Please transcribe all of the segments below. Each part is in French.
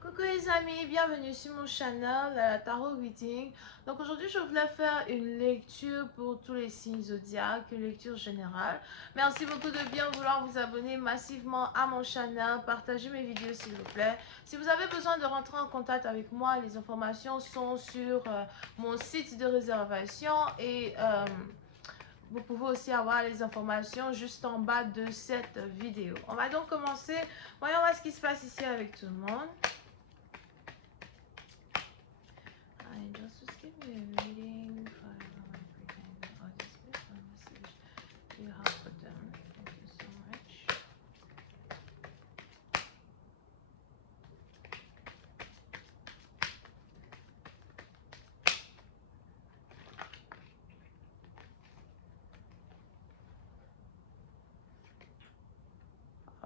Coucou les amis, bienvenue sur mon channel Tarot Reading. Donc aujourd'hui je voulais faire une lecture pour tous les signes zodiaques, une lecture générale. Merci beaucoup de bien vouloir vous abonner massivement à mon channel, partagez mes vidéos s'il vous plaît. Si vous avez besoin de rentrer en contact avec moi, les informations sont sur mon site de réservation et vous pouvez aussi avoir les informations juste en bas de cette vidéo. On va donc commencer. Voyons voir ce qui se passe ici avec tout le monde. Angels, just give me a reading for everything or this special message you have for them. Thank you so much.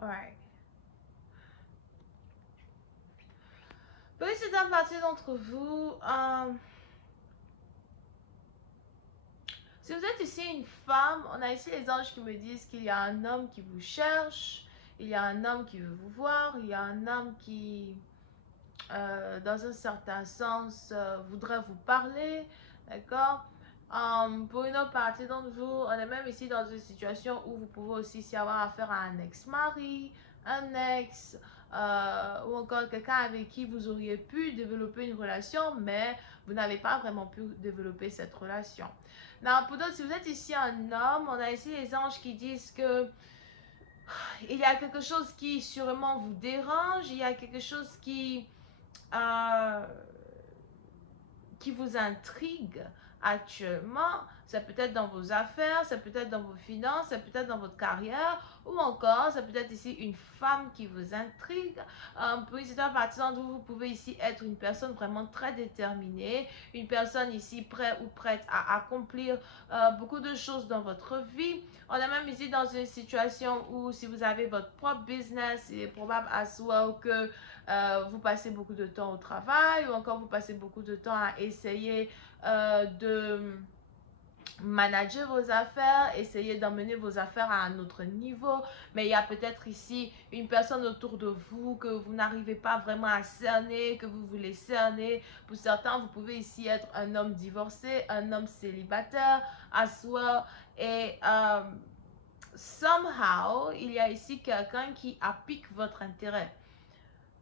Alright. Petite partie d'entre vous, si vous êtes ici une femme, on a ici les anges qui me disent qu'il y a un homme qui vous cherche, il y a un homme qui veut vous voir, il y a un homme qui, dans un certain sens, voudrait vous parler, d'accord? Pour une autre partie d'entre vous, on est même ici dans une situation où vous pouvez aussi ici avoir affaire à un ex-mari, un ex, ou encore quelqu'un avec qui vous auriez pu développer une relation, mais vous n'avez pas vraiment pu développer cette relation. Non, pour d'autres, si vous êtes ici un homme, on a ici les anges qui disent que il y a quelque chose qui sûrement vous dérange, il y a quelque chose euh, qui vous intrigue actuellement. Ça peut être dans vos affaires, ça peut être dans vos finances, ça peut être dans votre carrière, ou encore ça peut être ici une femme qui vous intrigue. Pour une certaine partie d'entre vous, vous pouvez ici être une personne vraiment très déterminée, une personne ici prête ou prête à accomplir beaucoup de choses dans votre vie. On est même ici dans une situation où si vous avez votre propre business, il est probable as well que vous passez beaucoup de temps au travail ou encore vous passez beaucoup de temps à essayer de manager vos affaires, essayer d'emmener vos affaires à un autre niveau, mais il y a peut-être ici une personne autour de vous que vous n'arrivez pas vraiment à cerner, que vous voulez cerner. Pour certains, vous pouvez ici être un homme divorcé, un homme célibataire, à soi, et somehow, il y a ici quelqu'un qui applique votre intérêt.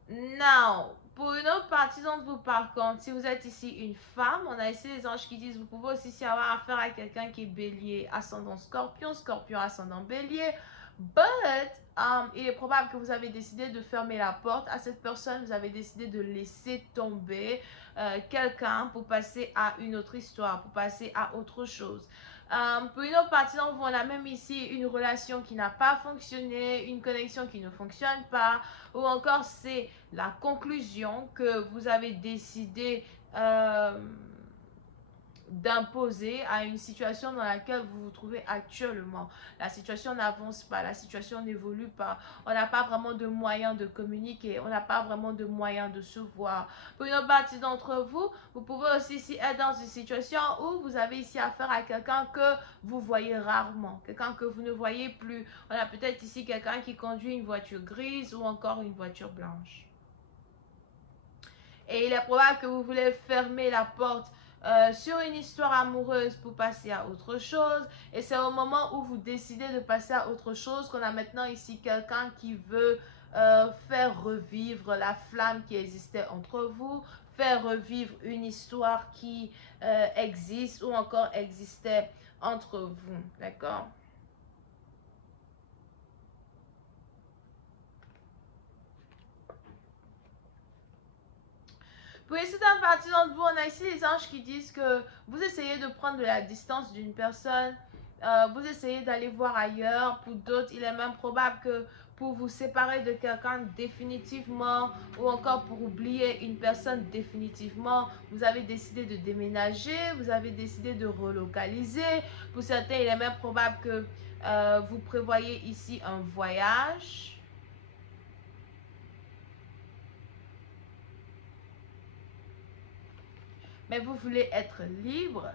Now, pour une autre partie d'entre vous, par contre, si vous êtes ici une femme, on a ici les anges qui disent, vous pouvez aussi ici avoir affaire à quelqu'un qui est bélier, ascendant scorpion, scorpion, ascendant bélier. But, il est probable que vous avez décidé de fermer la porte à cette personne, vous avez décidé de laisser tomber quelqu'un pour passer à une autre histoire, pour passer à autre chose. Pour une autre partie d'entre vous, on a même ici une relation qui n'a pas fonctionné, une connexion qui ne fonctionne pas, ou encore c'est la conclusion que vous avez décidé d'imposer à une situation dans laquelle vous vous trouvez actuellement. La situation n'avance pas, la situation n'évolue pas. On n'a pas vraiment de moyens de communiquer, on n'a pas vraiment de moyens de se voir. Pour une partie d'entre vous, vous pouvez aussi ici être dans une situation où vous avez ici affaire à quelqu'un que vous voyez rarement, quelqu'un que vous ne voyez plus. On a peut-être ici quelqu'un qui conduit une voiture grise ou encore une voiture blanche. Et il est probable que vous voulez fermer la porte sur une histoire amoureuse pour passer à autre chose. Et c'est au moment où vous décidez de passer à autre chose qu'on a maintenant ici quelqu'un qui veut faire revivre la flamme qui existait entre vous, faire revivre une histoire qui existe ou encore existait entre vous. D'accord? Pour une certaine partie d'entre vous, on a ici les anges qui disent que vous essayez de prendre de la distance d'une personne, vous essayez d'aller voir ailleurs. Pour d'autres, il est même probable que pour vous séparer de quelqu'un définitivement ou encore pour oublier une personne définitivement, vous avez décidé de déménager, vous avez décidé de relocaliser. Pour certains, il est même probable que vous prévoyez ici un voyage. Mais vous voulez être libre,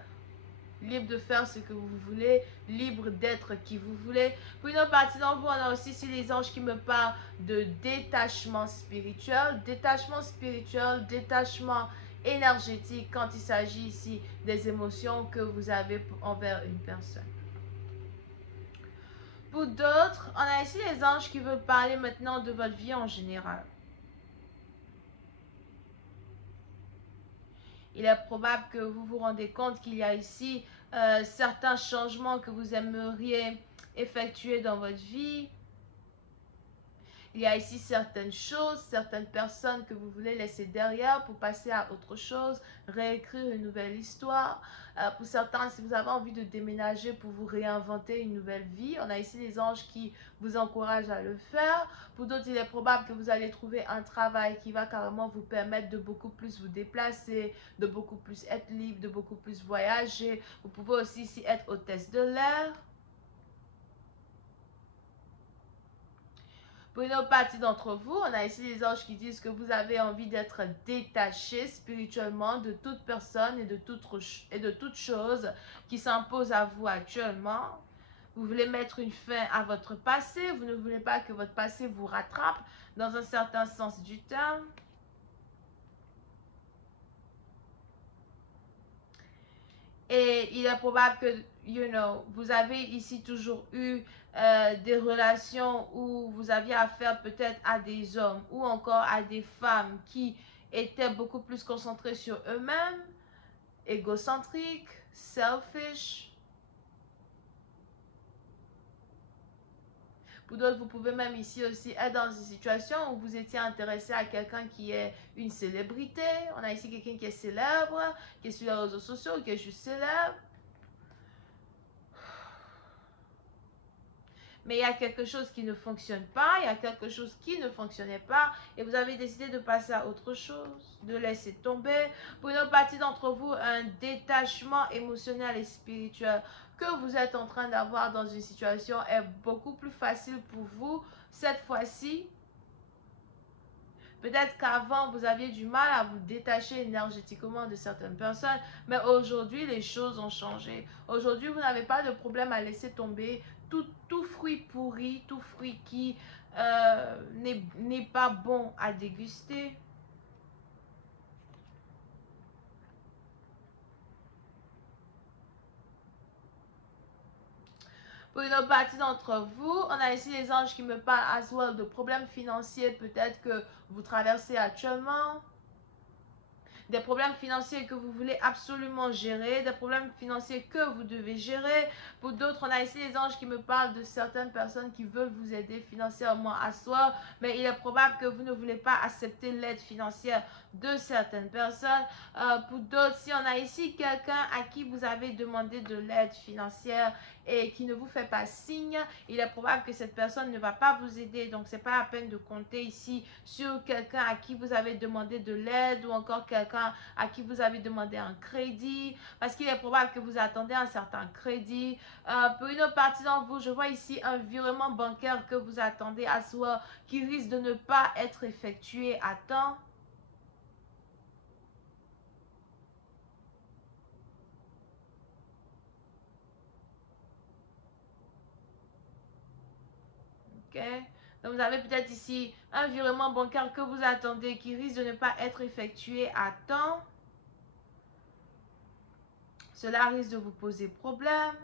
libre de faire ce que vous voulez, libre d'être qui vous voulez. Pour une autre partie d'entre vous, on a aussi ici les anges qui me parlent de détachement spirituel, détachement énergétique quand il s'agit ici des émotions que vous avez envers une personne. Pour d'autres, on a ici les anges qui veulent parler maintenant de votre vie en général. Il est probable que vous vous rendez compte qu'il y a ici certains changements que vous aimeriez effectuer dans votre vie. Il y a ici certaines choses, certaines personnes que vous voulez laisser derrière pour passer à autre chose, réécrire une nouvelle histoire. Pour certains, si vous avez envie de déménager pour vous réinventer une nouvelle vie, on a ici les anges qui vous encouragent à le faire. Pour d'autres, il est probable que vous allez trouver un travail qui va carrément vous permettre de beaucoup plus vous déplacer, de beaucoup plus être libre, de beaucoup plus voyager. Vous pouvez aussi ici être hôtesse de l'air. Pour une autre partie d'entre vous, on a ici les anges qui disent que vous avez envie d'être détaché spirituellement de toute personne et de toute chose qui s'impose à vous actuellement. Vous voulez mettre une fin à votre passé, vous ne voulez pas que votre passé vous rattrape dans un certain sens du terme. Et il est probable que, vous avez ici toujours eu des relations où vous aviez affaire peut-être à des hommes ou encore à des femmes qui étaient beaucoup plus concentrées sur eux-mêmes, égocentriques, selfish. Pour d'autres, vous pouvez même ici aussi être dans une situation où vous étiez intéressé à quelqu'un qui est une célébrité. On a ici quelqu'un qui est célèbre, qui est sur les réseaux sociaux, qui est juste célèbre. Mais il y a quelque chose qui ne fonctionne pas, il y a quelque chose qui ne fonctionnait pas, et vous avez décidé de passer à autre chose, de laisser tomber. Pour une autre partie d'entre vous, un détachement émotionnel et spirituel que vous êtes en train d'avoir dans une situation est beaucoup plus facile pour vous cette fois-ci. Peut-être qu'avant, vous aviez du mal à vous détacher énergétiquement de certaines personnes, mais aujourd'hui, les choses ont changé. Aujourd'hui, vous n'avez pas de problème à laisser tomber tout fruit pourri, tout fruit qui n'est pas bon à déguster. Pour une autre partie d'entre vous, on a ici les anges qui me parlent as well de problèmes financiers peut-être que vous traversez actuellement. Des problèmes financiers que vous voulez absolument gérer, des problèmes financiers que vous devez gérer. Pour d'autres, on a ici les anges qui me parlent de certaines personnes qui veulent vous aider financièrement à soi, mais il est probable que vous ne voulez pas accepter l'aide financière de certaines personnes. Pour d'autres, si on a ici quelqu'un à qui vous avez demandé de l'aide financière et qui ne vous fait pas signe, il est probable que cette personne ne va pas vous aider. Donc, c'est pas la peine de compter ici sur quelqu'un à qui vous avez demandé de l'aide ou encore quelqu'un à qui vous avez demandé un crédit, parce qu'il est probable que vous attendez un certain crédit. Pour une autre partie d'entre vous, je vois ici un virement bancaire que vous attendez à soi qui risque de ne pas être effectué à temps. Okay. Donc, vous avez peut-être ici un virement bancaire que vous attendez qui risque de ne pas être effectué à temps. Cela risque de vous poser problème.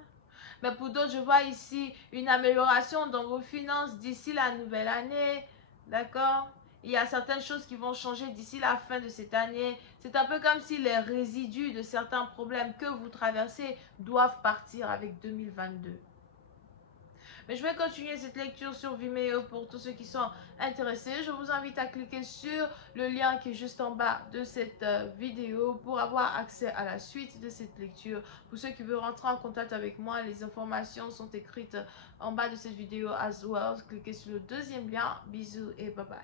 Mais pour d'autres, je vois ici une amélioration dans vos finances d'ici la nouvelle année. D'accord? Il y a certaines choses qui vont changer d'ici la fin de cette année. C'est un peu comme si les résidus de certains problèmes que vous traversez doivent partir avec 2022. Mais je vais continuer cette lecture sur Vimeo pour tous ceux qui sont intéressés. Je vous invite à cliquer sur le lien qui est juste en bas de cette vidéo pour avoir accès à la suite de cette lecture. Pour ceux qui veulent rentrer en contact avec moi, les informations sont écrites en bas de cette vidéo as well. Cliquez sur le deuxième lien. Bisous et bye bye.